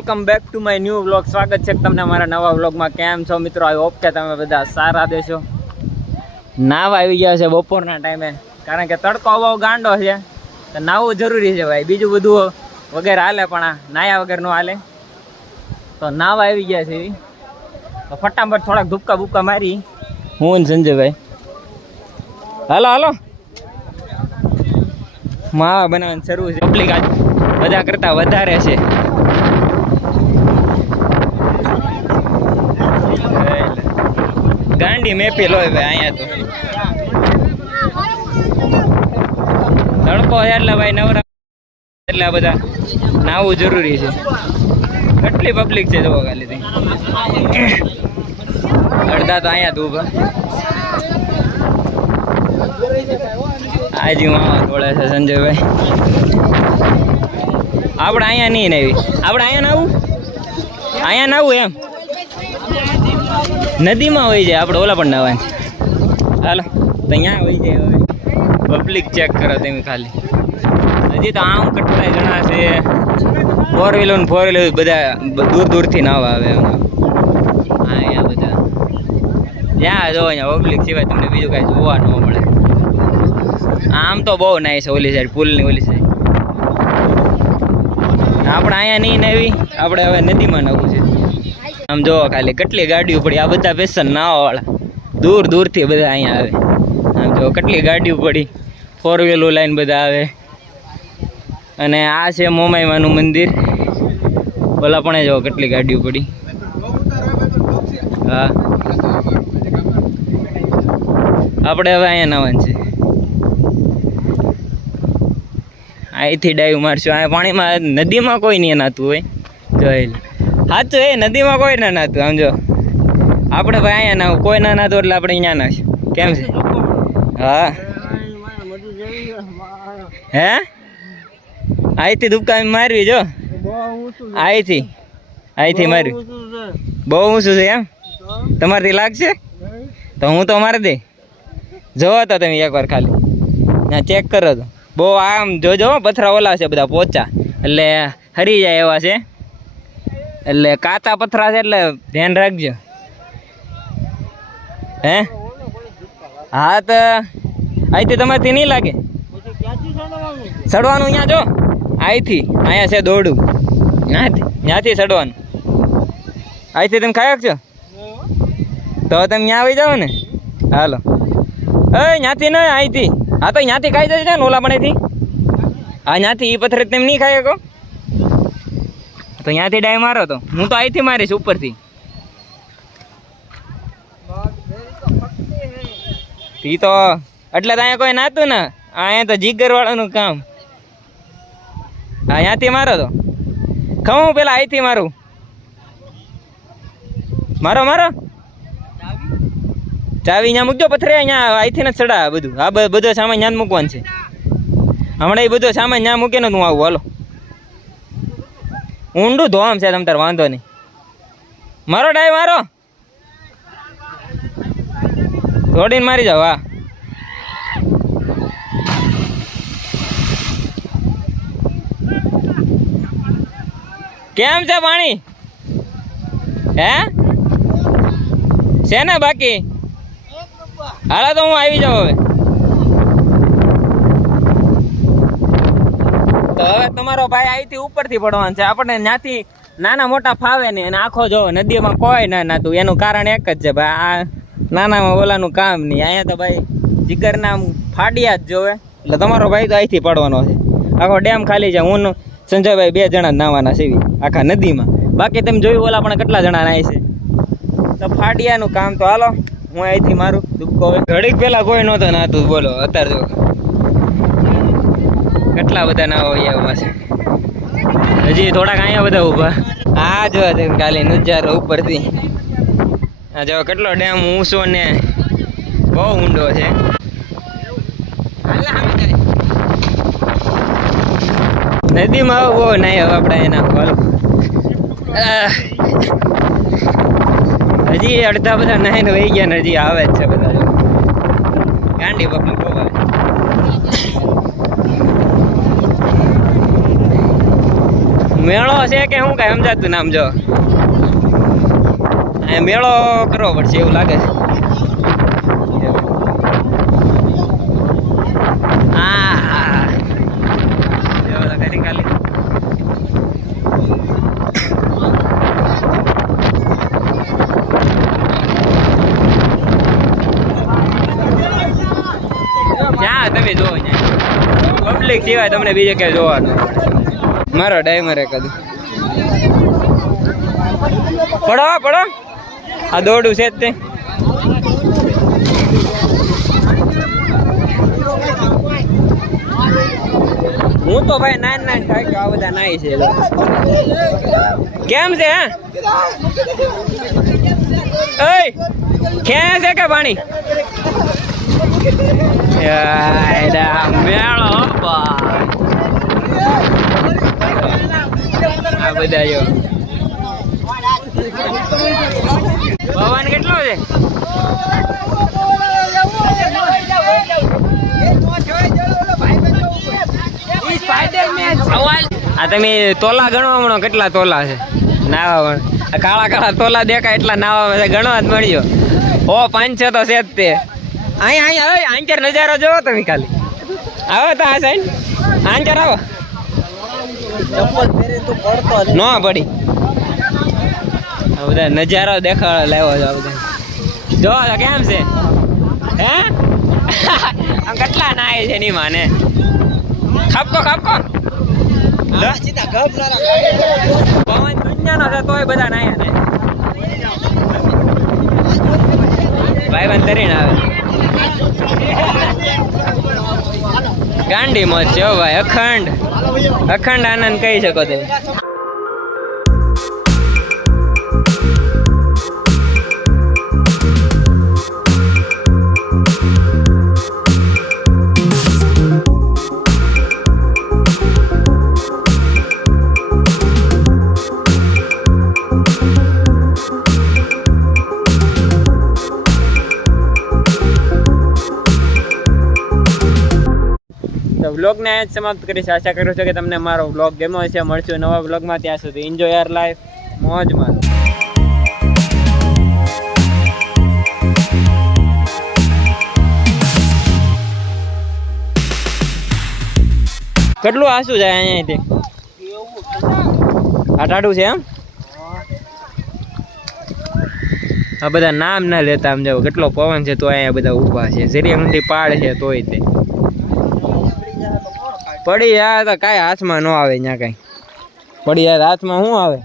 Welcome back to my new vlog. સ્વાગત છે તમને અમારા નવા વ્લોગમાં. કેમ છો મિત્રો? આઈ હોપ કે તમે બધા સારા દેશો. નાવ આવી ગયા છે બપોરના ટાઈમે, કારણ કે તડકો બહુ ગાંડો છે તો નાવું જરૂરી છે ભાઈ. બીજું બધું વગેરે હાલે પણ આ નાયા વગર નો હાલે. તો નાવ આવી ગયા છે તો ફટાફટ થોડાક ધુપકા બુપકા મારી હું ને સંજયભાઈ. હાલો હાલો માવા બનાવવાનું શરૂ છે. પબ્લિક આજ બધા કરતા વધારે છે. ગાંડી મેપી લોય ભાઈ અહીંયા તો તડકો એટલે ભાઈ નવરા એટલે આ બધા નાવું જરૂરી છે. કેટલી પબ્લિક છે જોવો ખાલી. અડધા તો અહીંયા તો ઊભા. આજી મામા થોડે છે સંજયભાઈ. આપણે અહીંયા નહીં નાવી, આપણે અહીંયા નાવું, અહીંયા નાવું એમ નદીમાં હોય જાય. આપણે ઓલા પણ નાવાનું છે. હાલો તો અહીંયા હોય જાય. હવે પબ્લિક ચેક કરો તમે ખાલી. હજી તો આમ કેટલાય જણા છે. ફોર વ્હીલર ને ફોર વ્હીલર બધા દૂર દૂરથી નાવા આવે. અહીંયા બધા જ્યાં જો અહીંયા પબ્લિક સિવાય તમને બીજું કાંઈ જોવા ન મળે. આમ તો બહુ નાય છે ઓલી સાઈડ, પુલની ઓલી સાઈડ. આપણે અહીંયા નહીં નાવી, આપણે હવે નદીમાં નાવું છે. આમ જોવો ખાલી કેટલી ગાડીઓ પડી. આ બધા પેશન નાવાવાળા દૂર દૂરથી બધા અહીંયા આવે. આમ જો કેટલી ગાડીઓ પડી, ફોર વ્હીલર લાઈન બધા આવે. અને આ છે મોમાઈમાનું મંદિર. ઓલા પણ જો કેટલી ગાડીઓ પડી. હા આપણે હવે અહીંયા નાવાનું છે. અહીંથી ડાઈવ મારશું. આ પાણીમાં નદીમાં કોઈ નહીં નાતું હોય જોઈ. સાચું એ નદીમાં કોઈ ના નાતું. આમ જો આપણે ભાઈ અહીંયા નાવું, કોઈ ના નાતું એટલે આપણે અહીંયા નાશું. કેમ છે? હા હે અહીંથી દુબકા મારવી જો. અહીંથી મારવી બહુ ઊંચું છે એમ. તમારથી લાગશે તો હું તો મારી દે. જોવો તો તમે એકવાર ખાલી ત્યાં ચેક કરો તો. બહુ આમ જોજો પથરા ઓલા છે બધા પોચા, એટલે હરી જાય એવા છે. એટલે કાચા પથરા છે એટલે ધ્યાન રાખજો. હે હા તો અહીંથી તમારથી નહીં લાગે ચડવાનું. અહીંયા જો અહીંથી અહીંયા છે દોડું, ત્યાંથી ચડવાનું. અહીંથી તમે ખાઈ શકશો તો તમે ત્યાં આવી જાઓ ને. હાલો એ ત્યાંથી નહીં, અહીંથી. હા તો ત્યાંથી ખાઈ જશે ને ઓલા પણેથી. હા ત્યાંથી એ પથ્થર તેમ નહીં ખાઈ શકો તો ત્યાંથી ડાય મારો. તો હું તો અહીંથી મારીશ ઉપરથી. એ તો એટલે તો અહીંયા કોઈ નાતું ને. અહીંયા તો જીગર વાળાનું કામ. હા ત્યાંથી મારો તો ખવું પેલા અહીંથી મારું. મારો મારો ચાવી અહીંયા મૂકજો. પથરે અહીંયા અહીંથી ને ચડા બધું. આ બધો સામાન ત્યાં જ મૂકવાનું છે. હમણાં એ બધો સામાન ત્યાં મૂકે ને તું આવું. હાલો ઊંડું ધોવામ છે તમ તાર, વાંધો નહીં. મારો ડાય મારો દોડીને મારી જાવ. હા કેમ છે પાણી? હે છે ને બાકી? હાલા તો હું આવી જાઉં હવે. તો હવે તમારો ભાઈ અહીંથી ઉપરથી પડવાનું છે. આપણને ત્યાંથી નાના મોટા ફાવે નહીં. અને આખો જો નદીમાં કોઈ ના નાતું. એનું કારણ એક જ છે ભાઈ, આ નાનામાં ઓલાનું કામ નહીં. અહીંયા તો ભાઈ જીગરના ફાડિયા જ જોવે. એટલે તમારો ભાઈ તો અહીંથી પડવાનો છે. આખો ડેમ ખાલી છે. હું સંજયભાઈ 2 જણા જ નાવાના છે આખા નદીમાં. બાકી તમે જોયું ઓલા પણ કેટલા જણા નાય છે. તો ફાડિયાનું કામ. તો હાલો હું અહીંથી મારું દુબકો. ઘડીક પેલા કોઈ નહોતો નાતું બોલો. અત્યારે જો કેટલા બધા નાવા આવ્યા છે. હજી થોડાક અહીંયા બધા ઊભા. આ જો ખાલી નજારો ઉપરથી. આ જો કેટલો ડેમ ઊંચો ને બહુ ઊંડો છે. નદીમાં આવો બહુ નાય હવે આપણે એના. હાલો હજી અડધા બધા નાઈને વહી ગયા ને હજી આવે જ છે બધા. જો ગાંડી પબ્લિક બહુ આવે. મેળો છે કે શું કઈ સમજાતું નામ જો મેળો કરવો પડશે એવું લાગે છે. હા ખાલી ત્યાં તમે જોવો પબ્લિક સિવાય તમને બીજે ક્યાંય જોવાનું મારો ડાયમર કદું પડો પડો આ દોડું છે જ તે હું તો ભાઈ નાન થાય કે આ બધા નાઈ છે કેમ છે હે ક્યાં છે કે પાણી મેળો આ બધા જો પવન કેટલો છે આ તમે તોલા ગણવા હમણાં કેટલા તોલા છે નાવા કાળા કાળા તોલા દેખાય એટલા નાવા ગણવા જ મળ્યો ઓ 5-6 તો છે જ તે અહીંયા આંચર નજારો જોવો તમે ખાલી આવો તો આ સાઈડ આંચર આવો ન પડી આ બધા નજારો દેખાડો લાવ્યો છે બધા જો કેમ છે હે આમ કેટલા નાય છે ની માને ખાપકો પવન દુનિયાનો છે તોય બધા નાયા ને ભાઈ બંધ તરીને આવે ગાંડી મોજ છે ભાઈ અખંડ આનંદ કહી શકો તમે વ્લોગને જ સમાપ્ત કરીશ. આશા કરું છું કે તમને મારો વ્લોગ ગમ્યો હશે. મળશું નવા વ્લોગમાં, ત્યાં સુધી એન્જોય યર લાઈફ, મોજ મારો. કેટલું આસું જાય અહીંયાથી? આટાડું છે એમ? આ બધા નામ ના લેતા આમ જાવ, કેટલો પવન છે તો અહીંયા બધા ઊભા છે. જરી ઊંડી પાડ છે તોય તે પડી જાય તો કાંઈ હાથમાં ન આવે. ત્યાં કાંઈ પડી જાય હાથમાં શું આવે?